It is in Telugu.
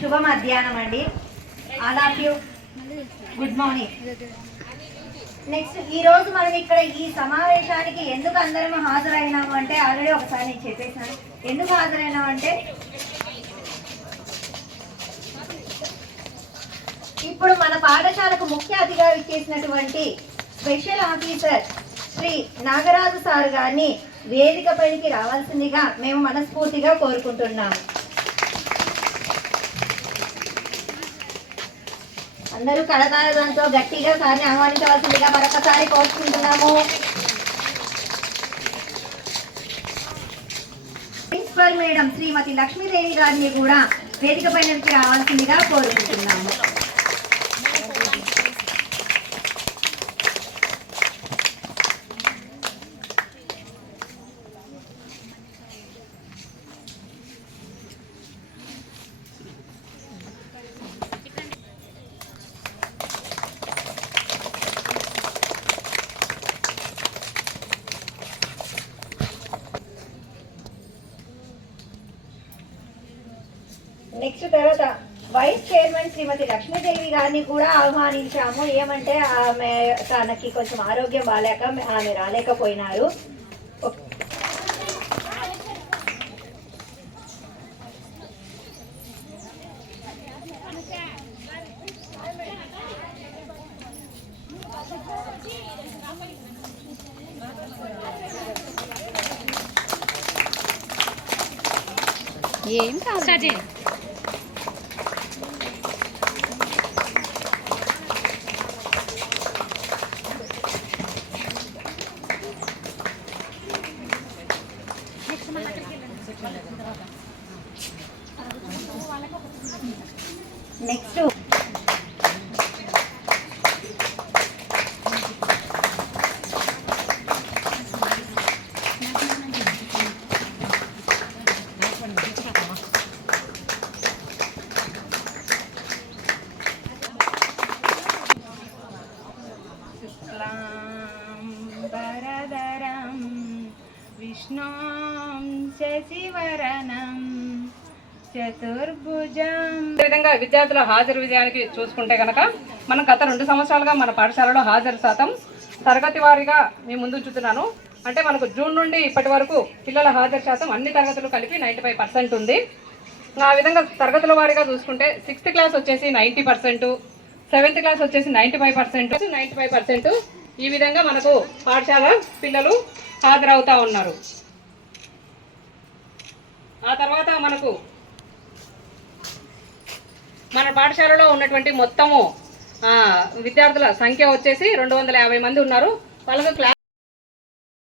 శుభ మధ్యాహ్నం అండి. All of you good morning. Next ఈరోజు మనం ఇక్కడ ఈ సమావేశానికి ఎందుకు అందరం హాజరైనాము అంటే ఆల్రెడీ ఒకసారి నేను చెప్పేసాను. ఎందుకు హాజరైనాము అంటే ఇప్పుడు మన పాఠశాలకు ముఖ్య అతిథిగా ఇచ్చేసినటువంటి special officer Shri Nagaraju sir గారిని వేదిక పైకి రావాల్సిందిగా మేము మనస్ఫూర్తిగా కోరుకుంటున్నాము. అందరూ కళాకారులతో గట్టిగా సార్ని ఆహ్వానించవలసిందిగా మరొకసారి కోరుకుంటున్నాము. ప్రిన్సిపల్ మేడం శ్రీమతి లక్ష్మీదేవి గారిని కూడా వేదిక పైనకి రావాల్సిందిగా కోరుకుంటున్నాము. నెక్స్ట్ తర్వాత వైస్ చైర్మన్ శ్రీమతి లక్ష్మీదేవి గారిని కూడా ఆహ్వానించాము. ఏమంటే ఆమె తనకి కొంచెం ఆరోగ్యం బాగాలేక ఆమె రాలేకపోయినారు. ఏం కాదు. నెక్స్ట్ వరదరం విష్ణుం శశివరణం చతుర్భుజం. విధంగా విద్యార్థుల హాజరు విజయానికి చూసుకుంటే కనుక మనం గత 2 సంవత్సరాలుగా మన పాఠశాలలో హాజరు శాతం తరగతి వారీగా మీ ముందు ఉంచుతున్నాను. అంటే మనకు జూన్ నుండి ఇప్పటి వరకు పిల్లల హాజరు శాతం అన్ని తరగతులు కలిపి 95% ఉంది. ఆ విధంగా తరగతుల వారీగా చూసుకుంటే 6th క్లాస్ వచ్చేసి 90%, 7th క్లాస్ వచ్చేసి 95%. ఈ విధంగా మనకు పాఠశాల పిల్లలు హాజరవుతూ ఉన్నారు. ఆ తర్వాత మనకు మన పాఠశాలలో ఉన్నటువంటి మొత్తము విద్యార్థుల సంఖ్య వచ్చేసి 250 మంది ఉన్నారు. వాళ్ళకు